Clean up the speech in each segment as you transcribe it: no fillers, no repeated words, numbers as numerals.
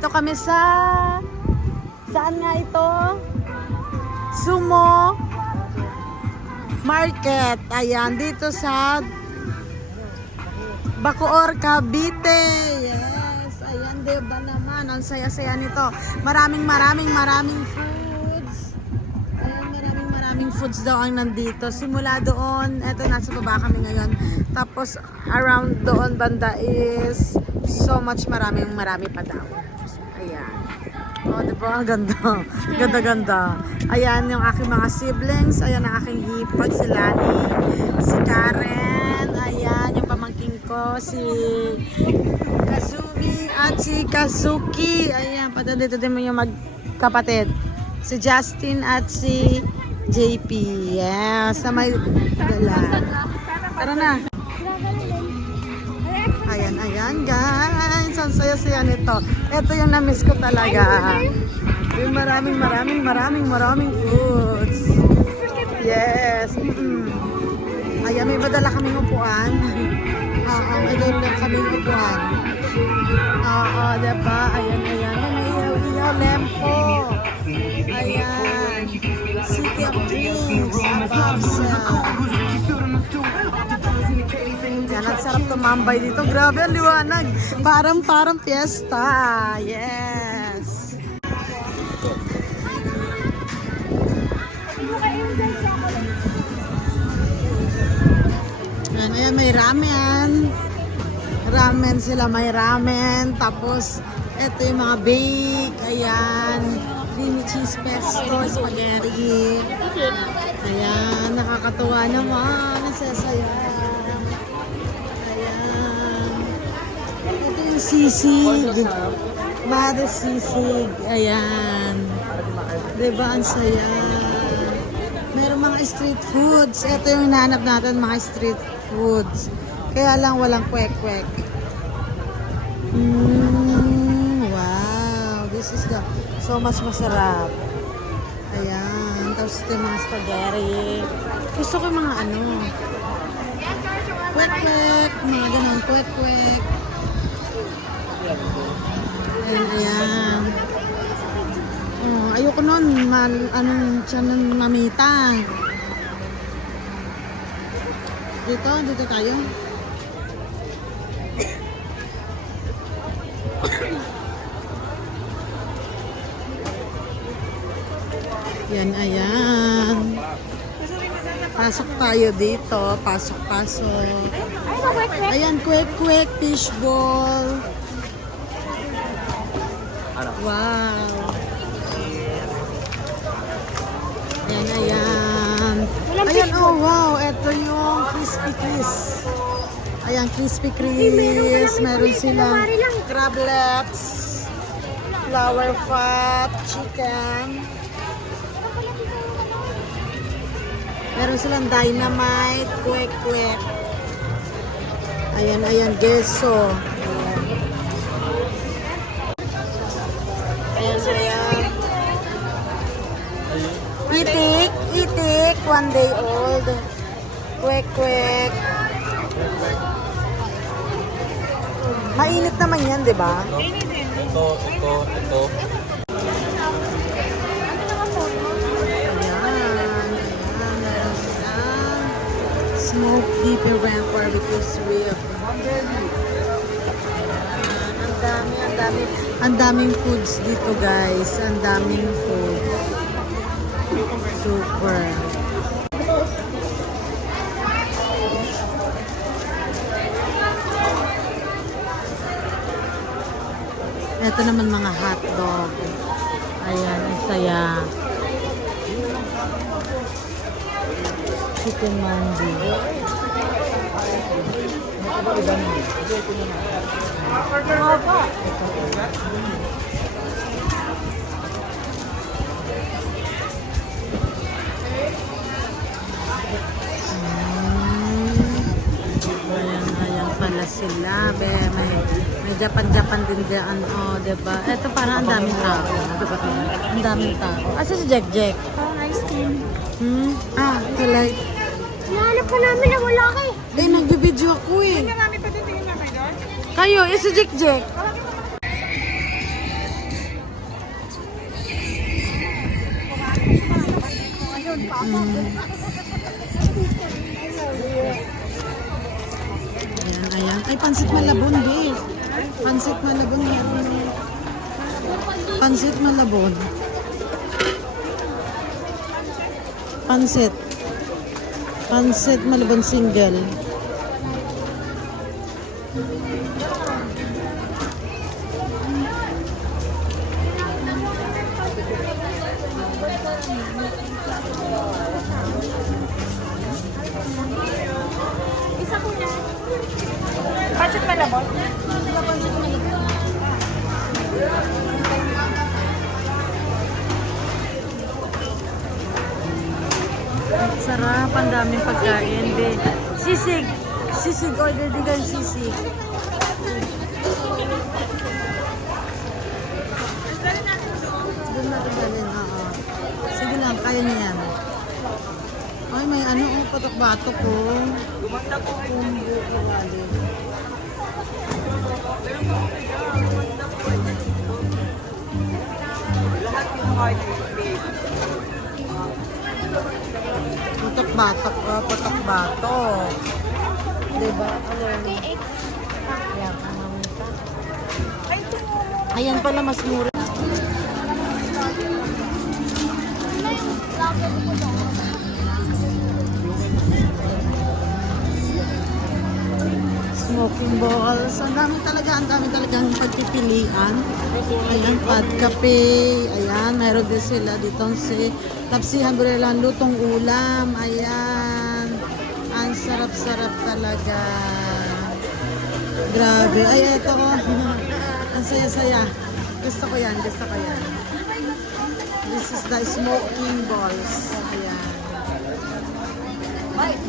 Nandito kami sa... Saan nga ito? Sumo Market. Ayan, dito sa Bacoor, Cavite. Yes. Ayan, diba naman? Ang saya-saya nito. Maraming foods. Ayan, maraming foods daw ang nandito. Simula doon, eto nasa baba kami ngayon. Tapos around doon banda is so much marami pa daw. Ayan. Oh, diba? Ang ganda. Ganda-ganda. Ayan yung aking mga siblings. Ayan ang aking hipag. Si Lani, si Karen. Ayan yung pamangking ko. Si Kazumi at si Kazuki. Ayan, pati dito din mo yung magkapatid. Si Justin at si JP. Yes, sa may dala. Tara na. Ayan guys. Ang saya-saya nito. Ito yung na-miss ko talaga. Yung maraming foods. Yes. Ayan, may madala kaming upuan. May dala kaming upuan. Diba? Ayan. May iyaw lempo. Ayan. City of Dreams. Above yan, ang sarap tumambay dito. Grabe, ang liwanag. Parang fiesta. Yes. Ayan, may ramen. Ramen sila, may ramen. Tapos, ito yung mga bake. Ayan. Creamy cheese pesto, spaghetti. Ayan, nakakatuwa naman. Nasasaya. Sisig. Mare sisig. Ayan. Diba ang saya? Meron mga street foods. Ito yung hinahanap natin, mga street foods. Kaya lang walang kwek-kwek. Wow. This is the so much masarap. Ayan. Tapos ito yung mga spaghetti. Gusto ko yung mga ano. Kwek-kwek. Mga ganun. Kwek-kwek. Ayan. Oh, ayoko nun. Anong siya ng mamita. Dito tayo. Ayan. Pasok tayo dito. Pasok. Ayan, kwek-kwek, fishball. Wow. Ayan. Ayan, oh wow. Ito yung crispy Chris. Ayan, crispy Chris. Meron silang crablets, flour fat, chicken. Meron silang dynamite, kwek-kwek. Ayan, gesso. Ayan. Itik, 1 day old. Kwek-kwek. Mainit naman yan, di ba? Ito. Smoked beef and ramp barbecue strip. Ang daming foods dito guys. Ang daming food. Super. Ito naman mga hotdog. Ayan, ang saya. Chicken mandi. Ayan pala sila. May Japan din dyan. Oh, diba? Ito parang ang daming tao. Ang daming tao. Asa si Jack? Parang ice cream. Tulay. Nahanap pa namin na wala kayo. Nagbibideo ako eh. Hindi namin patitingin na kayo doon. Kayo, si Jack. Ayan, ayan. Ay, pansit malabon, babe. Pansit malabon. Meron. Pansit malabon. Pansit. Pansit malabon single. Isa ko na. Pansit malabon? Sarap, ang daming pagkain. Sisig. Sisig, order din kayo sisig. Doon natin dalhin, oo. Sige lang, kaya niya yan. Ay, may ano, oh, patok-batok ko. Gumanda po. Kumbo, kawali. Patok-batok, oh, patok-batok. Diba? Ano? Ayan, mamita. Ayan pala, mas mura. Smoking balls. Ang dami talagang pagpipilian. Ayan, pad kape. Ayan, mayroon din sila dito si Tapsihan Burela, lutong ulam. Ayan. Ang sarap-sarap talaga. Grabe. Ay, ito ko. Ang saya-saya. Gusto ko yan. This is the smoking balls. Ayan.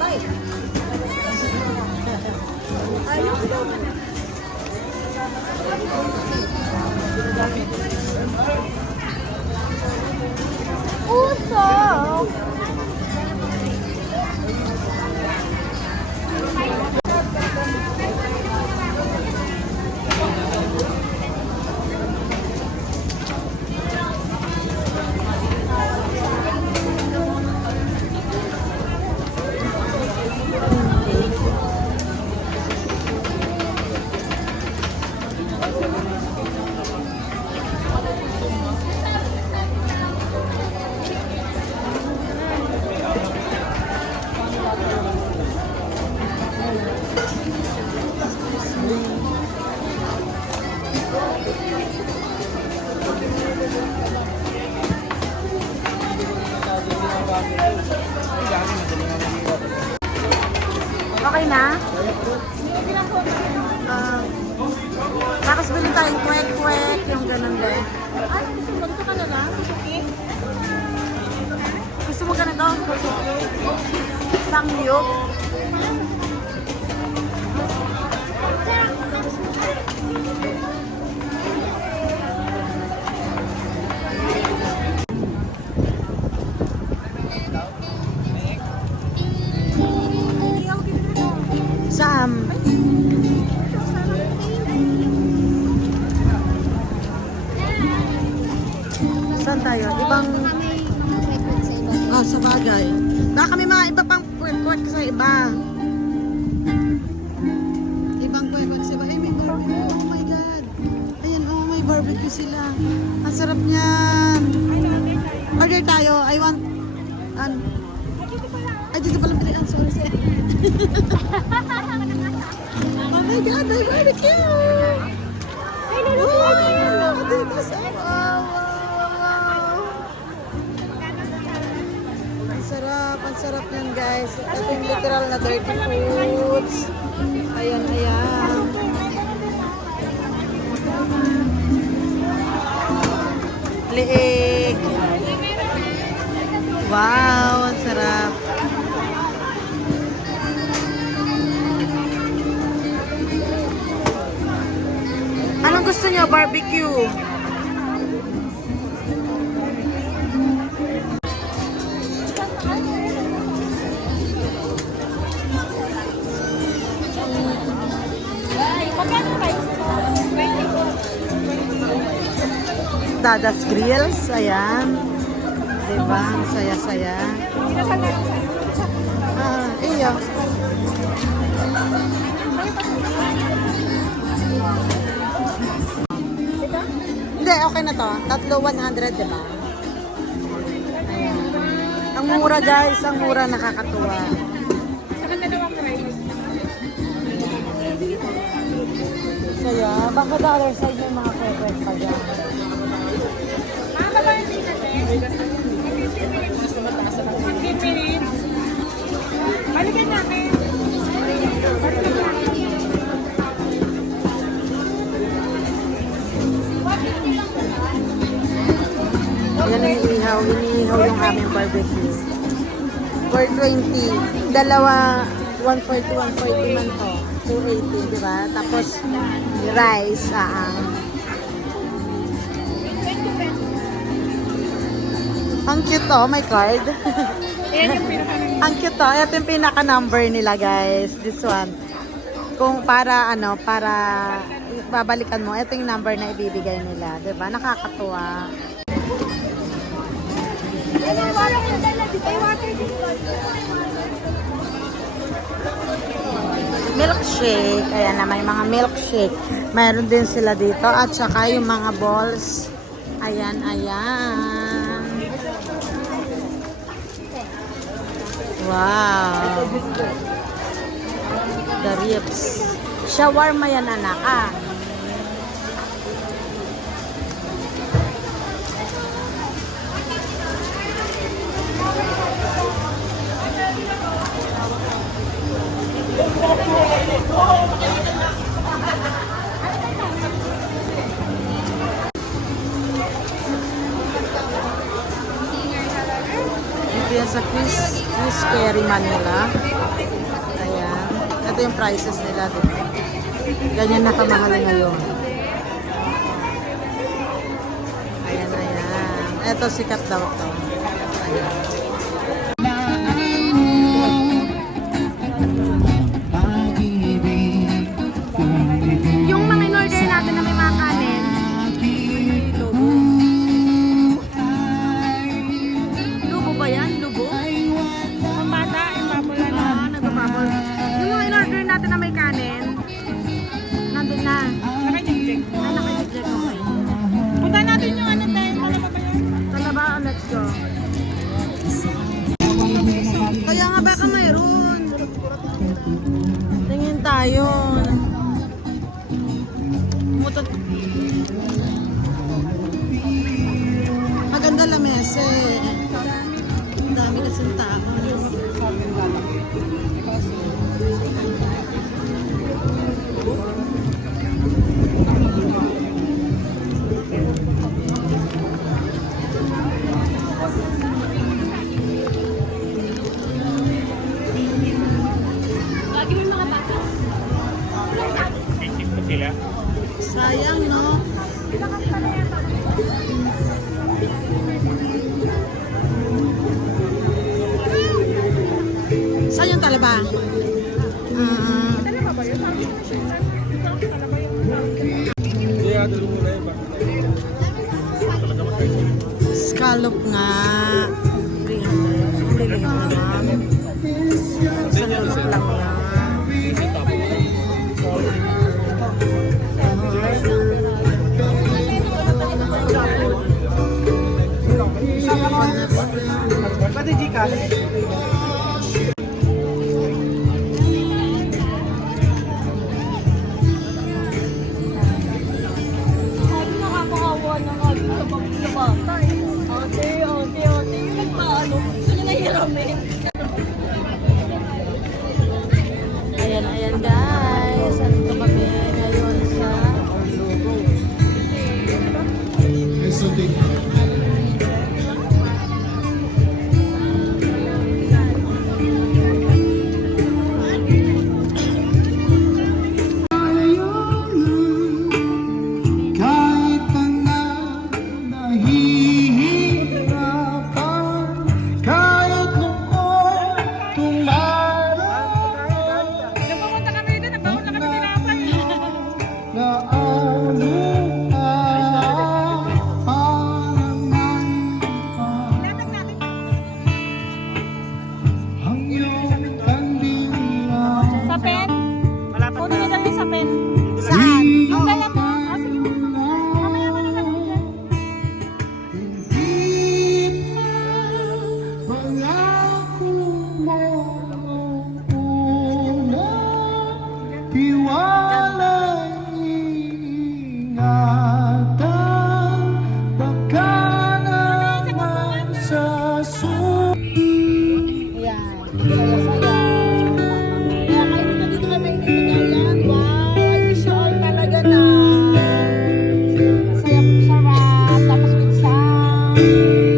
Bye. Uso! Okay na? Tapos bilhin tayong kwek-kwek, yung ganun din. Ay, gusto ka na lang? Okay. Gusto mo ganito? Samgyup. Sam. Saan tayo? Ibang... Sa bagay. Baka may mga iba pang kwek-kwek sa iba. Ibang kwek-kwek sa iba. Ay, may barbecue. Oh my God. Ayan, oh, may barbecue sila. Ang sarap niyan. Order tayo. I want... Ay, dito pala pili. I'm sorry, sir. Oh my God, may barbecue! Wow! Dito sa... Wow! Ang sarap yan, guys. Ito yung literal na dirty foods. Ayan. Liig. Wow, ang sarap. Anong gusto niyo? Barbecue. Dada's Grills, ayan. Diba? Ang saya-saya. Inasal na lang sa'yo. Iyo. Hindi, okay na to. Tatlo 100, diba? Ayan. Ang mura guys, ang mura, nakakatuwa. Saka dalawang rice. Kaya, baka the other side may mga pepper pa dyan. Mga babae din natin. 15 minutes. Balikan namin. Balikan namin. Ayan ang inihaw. Inihaw yung aming barbecue. 420. Dalawa, 140, 140 man to. 280, di ba? Tapos, rice, Ang cute to, may card. Yan yung pinaka Ang cute to. Ito yung pinaka-number nila, guys. This one. Kung para, para babalikan mo, ito yung number na ibibigay nila. Di ba? Nakakatuwa. Milkshake. Ayan na, may mga milkshake. Mayroon din sila dito. At saka yung mga balls. Ayan, ayan. Wow. The ribs. Shawarma yan, anak, Ito yan sa Chris Perry Manila. Ayan. Ito yung prices nila dito. Ganyan na kamahal ngayon. Ayan, ayan. Ito sikat daw ito. Ayan. Yung mga in-order natin na may mga kanin. Lubo ba yan? Lubo? Ang bata, yung babula na. Nagbababol. Yung mga in-order natin na may kanin, nandun na. Nakajig-jig. Nakajig-jig, okay. Punta natin yung ano tayo. Talaba ba yan? Talaba, let's go. Kaya nga baka mayroon. Tingin tayo. Mutot. Maganda lamesa eh. Ang dami kasing tao. Lagi mo yung mga bata. Sayang, no? Saan yung talaba? Talaba ba yun? Talaba yun. Scallop nga. 300. Bili ka naman. Scallop lang nga. Pati Gcash. Ano nakakaawa na nga dun sa bata eh. Ate. Yung nagpaano. Ano nahiramin? Ayan, ayan guys. Andito kami ngayon sa Lugo. Kahit na nahihirapan, kahit lungkot Pangako mo una, tiwala'y ingatan, baka naman sa Ayan. Saya-saya. Kaya kain na dito kami inibinayan. Wow! Ay, siya all talaga na. Masaya po sarap. Tapos with sound.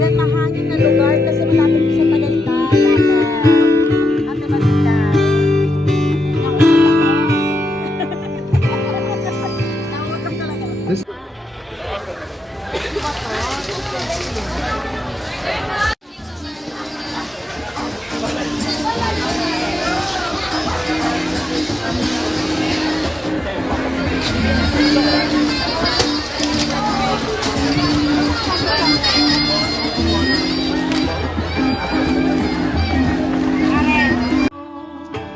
Yan, mahangin na lugar kasi malapit po sa Tagaytay. Ate Bantay. Nakakutang talaga.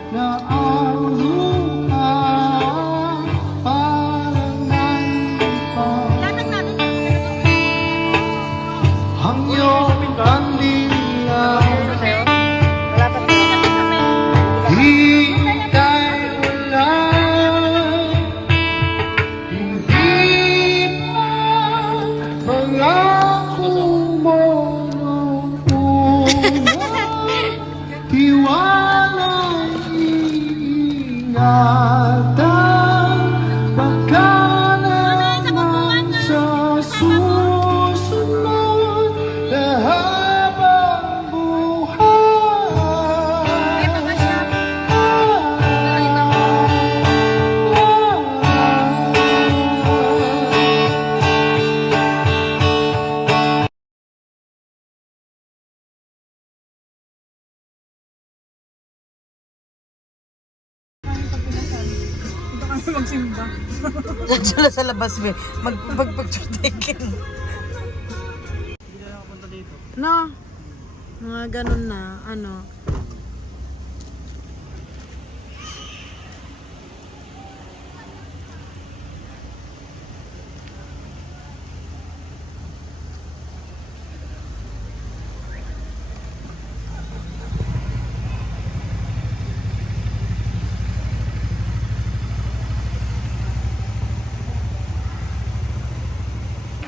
na ang luha parang nandito hanggang kandiyan hintay wala hindi pa pangako mo nung una tiwala'y ingatan, baka naman sa susunod na habang buhay. Magsimba. Diyan sila sa labas, be. Mag-picture taking. Hindi na nakapunta dito. No? Mga ganun na, ano.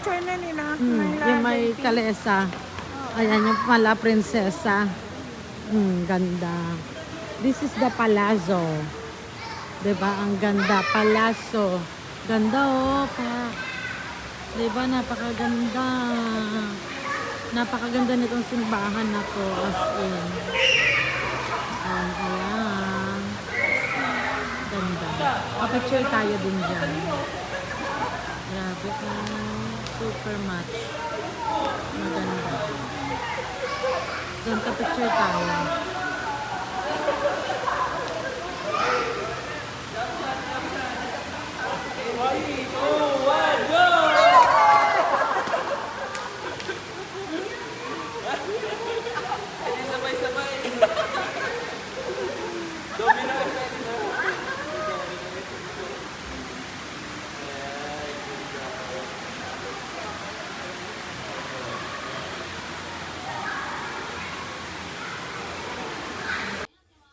China nila. Yung may kalesa. Ayan, yung pala prinsesa. Ganda. This is the palazzo. Diba? Ang ganda. Palazzo. Ganda, oh. Diba? Napakaganda. Napakaganda nitong simbahan na to. As in. Ayan. Ganda. Kapicture tayo din dyan. Grabe. Super much. Maganda. Doon ka-picture tayo.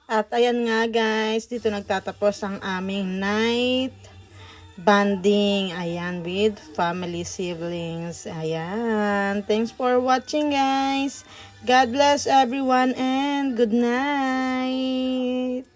At ayan nga guys, dito nagtatapos ang aming night bonding. Ayan, with family siblings. Ayan. Thanks for watching guys. God bless everyone and good night.